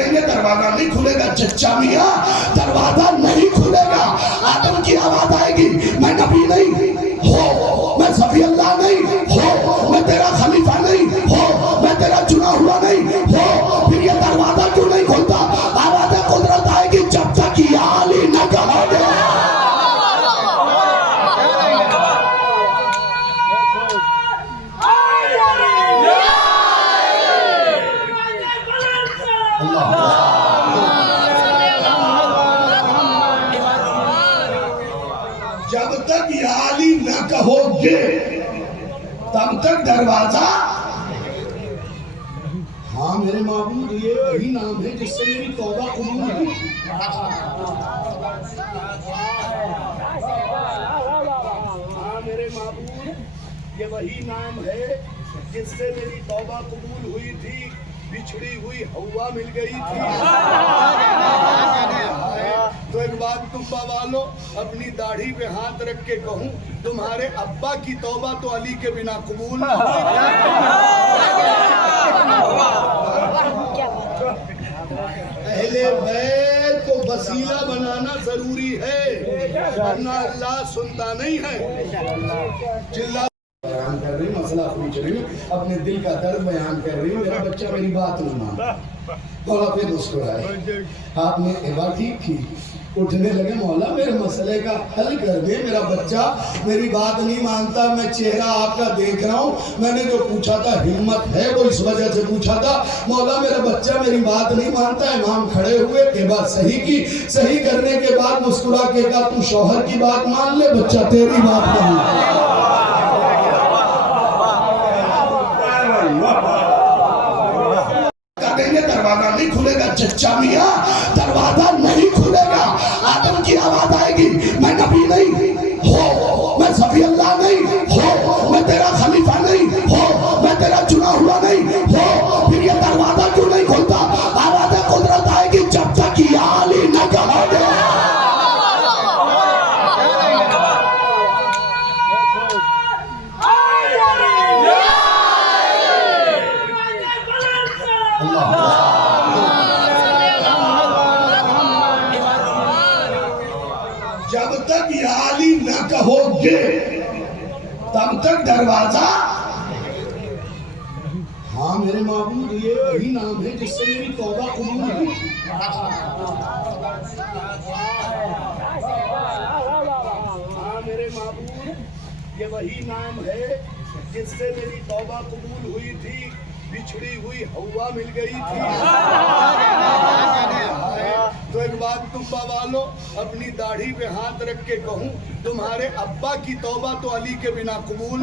देंगे दरवाजा नहीं खुलेगा। चच्चा मियाँ दरवाजा नहीं खुलेगा। आदम की आवाज आएगी, मैं नबी नहीं हो, मैं सफी अल्लाह नहीं हो, मैं तेरा खलीफा नहीं हो, मैं तेरा चुना हुआ नहीं हो, फिर ये दरवाजा क्यों नहीं खुलता? आवाज कुदरत आएगी, जब तक ये आली न कहोगे। जब तक याली न कहोगे तब तक दरवाजा। हाँ मेरे माबूद, ये वही नाम है जिससे मेरी तौबा कबूल हुई। हाँ मेरे माबूद, ये वही नाम है जिससे मेरी तौबा कबूल हुई थी। बिछड़ी हुई हवा मिल गई थी। तो एक बात तुम वालों, अपनी दाढ़ी पे हाथ रख के कहूं, तुम्हारे अब्बा की तौबा तो अली के बिना कबूल। अहले बैत को वसीला बनाना जरूरी है, वरना अल्लाह सुनता नहीं है। चिल्ला बयान कर रही, मसला पूछ रही हूँ, अपने दिल का दर्द बयान कर रही हूँ। मेरा बच्चा मेरी बात नहीं मानता। मौला फिर मुस्कुराए, आपने एवा ठीक की, उठने लगे, मौला मेरे मसले का हल कर दे, मेरा बच्चा मेरी बात नहीं मानता। मैं चेहरा आपका देख रहा हूँ, मैंने जो पूछा था हिम्मत है वो इस वजह से पूछा था। मौला मेरा बच्चा मेरी बात नहीं मानता। इमाम खड़े हुए, ये बात सही की, सही करने के बाद मुस्कुरा के कहा, तू शौहर की बात मान ले, बच्चा तेरी बात मान। दरवाजा नहीं खुलेगा। चच्चा मियाँ दरवाजा नहीं खुलेगा। आदम की आवाज आएगी, मैं नबी नहीं हो, मैं सफी अल्लाह नहीं हो, मैं तेरा खलीफा नहीं हो, मैं तेरा चुना हुआ नहीं हो, फिर ये दरवाजा क्यों नहीं खुलता? आवाज कुदरत आएगी, जब तक ये आली न कहोगे। जब तक याली न कहोगे तब तक दरवाजा। हाँ मेरे माबूद, ये वही नाम है जिससे मेरी तौबा कबूल हुई। हाँ मेरे माबूद, ये वही नाम है जिससे मेरी तौबा कबूल हुई थी। बिछड़ी हुई हवा मिल गई थी। तो एक बात तुम वालों, अपनी दाढ़ी पे हाथ रख के कहूं, तुम्हारे अब्बा की तौबा तो अली के बिना कबूल।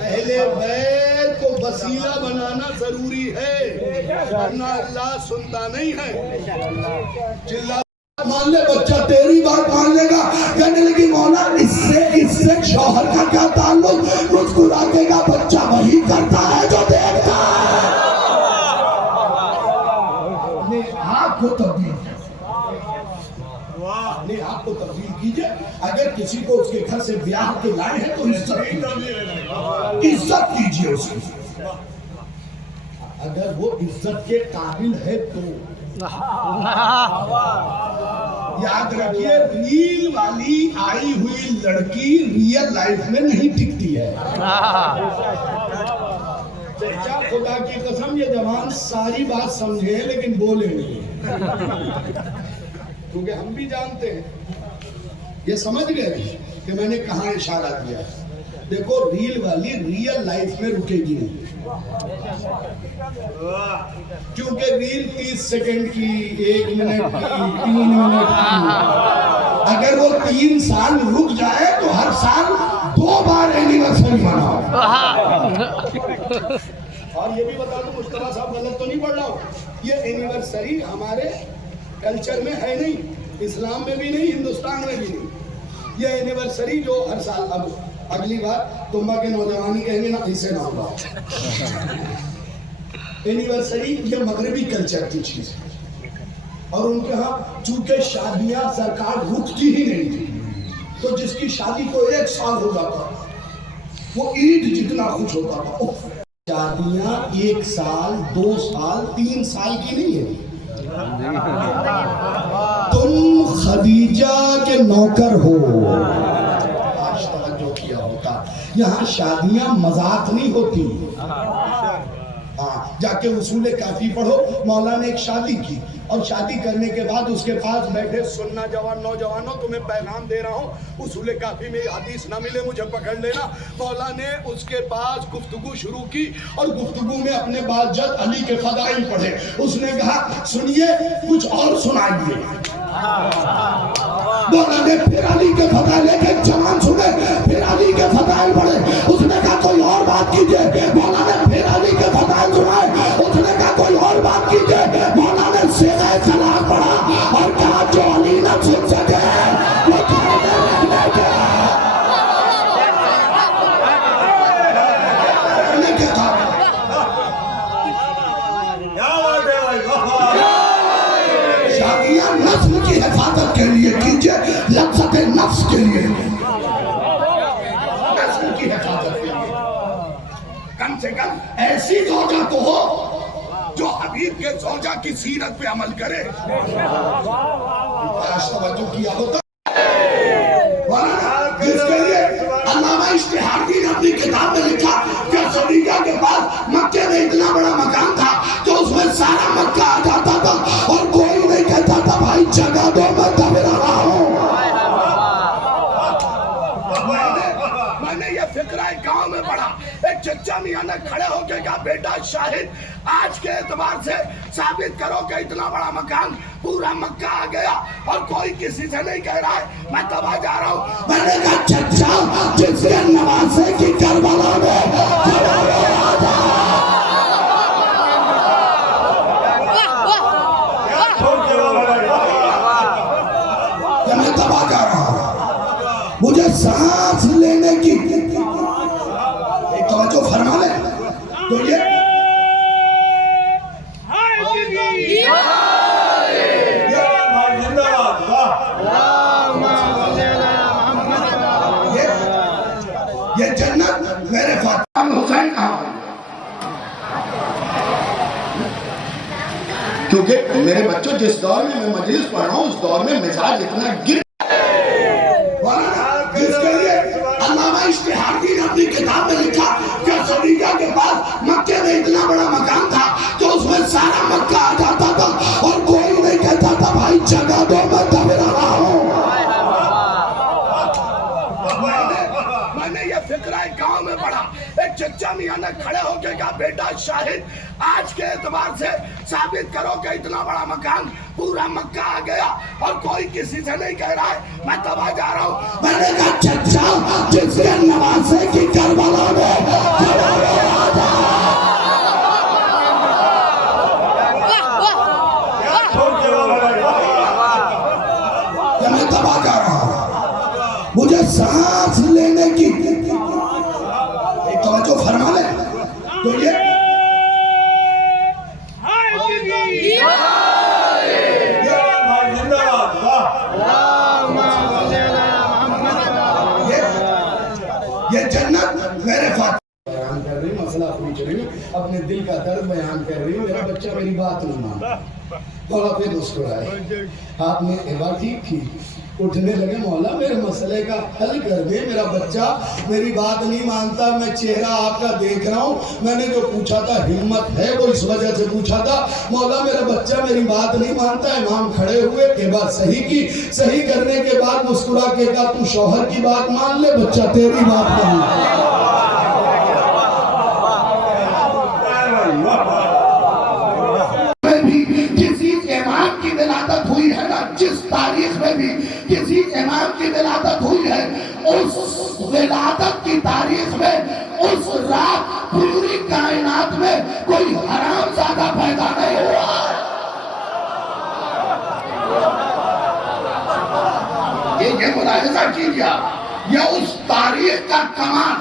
अहले बैत को वसीला बनाना जरूरी है, वरना अल्लाह सुनता नहीं है। चिल्ला मान ले, बच्चा तेरी बात मान लेगा। कहने लगी, मौला इससे शौहर का क्या ताल्लुक? मुस्कुरा देगा, बच्चा वही करता है जो देखता है। आपको तब्दील, अपने आप को तब्दील कीजिए। अगर किसी को उसके घर से ब्याह के लाए हैं तो इज्जत कीजिए उसकी। अगर वो इज्जत के काबिल है तो याद रखिए, रील वाली आई हुई लड़की रियल लाइफ में नहीं टिकती है। चचा खुदा की कसम, ये जवान सारी बात समझे लेकिन बोले नहीं, क्योंकि हम भी जानते हैं, ये समझ गए कि मैंने कहाँ इशारा किया। देखो, रील वाली रियल लाइफ में रुकेगी नहीं, क्योंकि रील 30 सेकंड की, 1 मिनट की, 3 मिनट की। अगर वो 3 साल रुक जाए तो हर साल 2 बार एनिवर्सरी मनाओ। और ये भी बता दो, मुस्तफा साहब गलत तो नहीं पढ़ रहा हूँ, ये एनिवर्सरी हमारे कल्चर में है नहीं, इस्लाम में भी नहीं, हिंदुस्तान में भी नहीं। ये एनिवर्सरी जो हर साल, अब अगली बार तुम्बा के नौजवानी कहेंगे ना, इसे ना होगा। एनिवर्सरी ये मगरबी कल्चर की चीज है, और उनके यहाँ चूंकि शादियां सरकार रुकती ही नहीं थी, तो जिसकी शादी को 1 साल हो जाता वो ईंट जितना खुश होता था। ओह, शादियां 1 साल 2 साल 3 साल की नहीं है। तुम खदीजा के नौकर हो। आज तवज्जो किया होता, यहाँ शादियां मजाक नहीं होती। हाँ, जाके उसूल काफी पढ़ो। मौला ने एक शादी की और शादी करने के बाद उसके पास बैठे, सुनना जवान नौजवानों, तुम्हें पैगाम दे रहा हूँ, उसूल काफी में हदीस ना मिले मुझे पकड़ लेना। मौला ने उसके पास गुफ्तगू शुरू की और गुफ्तगू में अपने बाजत अली के फदाइल पढ़े। उसने कहा सुनिए कुछ और सुनाइए। मौला ने फिर अली के फदाइल, एक जवान सुने, फिर अली के फदाइल पढ़े। उसने कहा कोई और बात कीजिए। मौला ने फिर अली के फदाइल सुनाए। उसने कहा कोई और बात कीजिए। मौला ने सीधे सलाम पढ़ा और कहा जो अली न सुन सके वो घर में रहने के। शादियां नस्ल की हिफाजत के लिए कीजिए, लज्जत नफ्स के लिए, नस्ल की हिफाजत के लिए। कम से कम ऐसी ज़ौजा तो हो जो हबीब के ज़ौजा की सीरत पे अमल करे। तवज्जो किया होता, जिसके लिए अल्लामा इश्तिहादी ने अपनी किताब में लिखा कि खदीजा के पास मक्के में इतना बड़ा मकान था कि उसमें सारा मक्का आ जाता था और कोई नहीं कहता था भाई जगह दो मैं दब रहा हूँ। मैंने ये फिक्रा गांव में पढ़ा। एक चचा मियां ने खड़े होकर कहा बेटा शाहिद, आज के एतबार से साबित करो कि इतना बड़ा मकान पूरा मक्का आ गया और कोई किसी से नहीं कह रहा है मैं तबाह जा रहा हूँ। मैंने कहा चचा जिसके नवासे की करबला में मैं तबाह जा रहा हूँ, मुझे सांस लेने की तवज्जो फरमा ले तो ये जन्नत मेरे फातिमा हुसैन कहाँ, क्योंकि मेरे बच्चों जिस दौर में मैं मजलिस पढ़ रहा हूँ उस दौर में मिजाज इतना गिर, जिसके लिए अल्लामा इश्तिहादी ने अपनी किताब में लिखा कि खदीजा के पास मक्के में इतना बड़ा मकान था कि उसमें सारा मक्का आ जाता था और कोई नहीं कहता था भाई जगह दो मैं दब रहा हूँ। मैंने ये फिक्रा गांव में पढ़ा। एक चचा मियां ने खड़े होकर कहा बेटा शाहिद, आज के एतबार से साबित करो कि इतना बड़ा मकान पूरा मक्का आ गया और कोई किसी से नहीं कह रहा है मैं तबाह जा रहा हूँ। मैंने कहा चचा जिसके नवासे की करबला में मैं तबाह जा रहा हूँ, मुझे सांस लेने की तवज्जो फरमा ले तो ये जन्नत मेरे बयान कर रही, मसला पूछ रही हूँ, अपने दिल का दर्द बयान कर रही हूँ। मेरा बच्चा मेरी बात नहीं मानता। मौला फिर मुस्कुराए, आपने एक बार ठीक थी, उठने लगे मौला मेरे मसले का हल कर दे, मेरा बच्चा मेरी बात नहीं मानता, मैं चेहरा आपका देख रहा हूँ, मैंने जो पूछा था हिम्मत है वो इस वजह से पूछा था। मौला मेरा बच्चा मेरी बात नहीं मानता। इमाम खड़े हुए, ये बात सही की, सही करने के बाद मुस्कुरा के कहा तू शौहर की बात मान ले, बच्चा तेरी बात नहीं। जिस तारीख में भी किसी इमाम की विलादत हुई है उस विलादत की तारीख में उस रात पूरी कायनात में कोई हरामजादा पैदा नहीं हुआ। ये मुलाहिजा कीजिए, यह उस तारीख का कमाल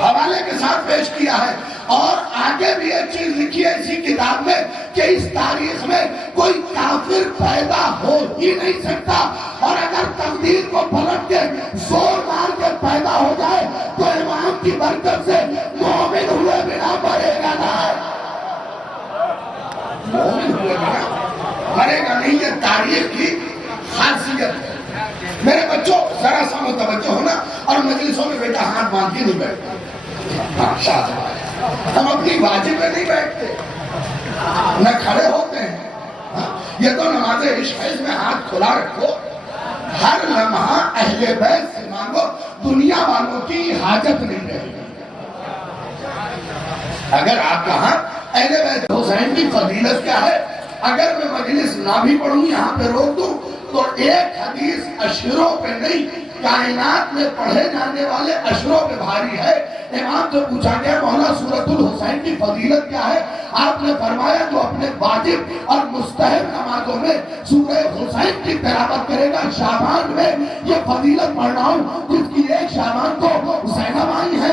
हवाले के साथ पेश किया है। और आगे भी एक चीज लिखी है इसी किताब में कि इस तारीख में कोई काफिर पैदा हो ही नहीं सकता, और अगर तकदीर को पलट के जोर मार के पैदा हो जाए तो इमाम की बरकत से मोमिन हुए बिना मरेगा ना, मोमिन हुए बिना मरेगा नहीं। ये तारीख की खासियत है। मेरे बच्चों जरा सा मुतवज्जो होना और मजलिसों में बेटा हाथ बांध के नहीं बैठना। हम अपनी वाजिब में नहीं बैठते, न खड़े होते हैं। ये तो नमाज़े इश्क है, इसमें हाथ खुला रखो, हर लम्हा अहले बैत से मांगो, दुनिया वालों की हाजत नहीं रहेगी। अगर आप कहा अहले बैत हुसैन की फजीलत क्या है, अगर मैं मजलिस ना भी पढ़ूं यहाँ पे रोक दूं तो एक हदीस अशरों पे नहीं, कायनात में पढ़े जाने वाले अशरों पे भारी है। इमाम से पूछा गया मौला सूरतुल हुसैन की फजीलत क्या है, आपने फरमाया जो अपने वाजिब और मुस्तहब नमाजों में सूरह हुसैन की तिलावत करेगा शाबान में, ये फजीलत पढ़ रहा हूँ जिसकी एक शाबान को ज़ैनब आई है,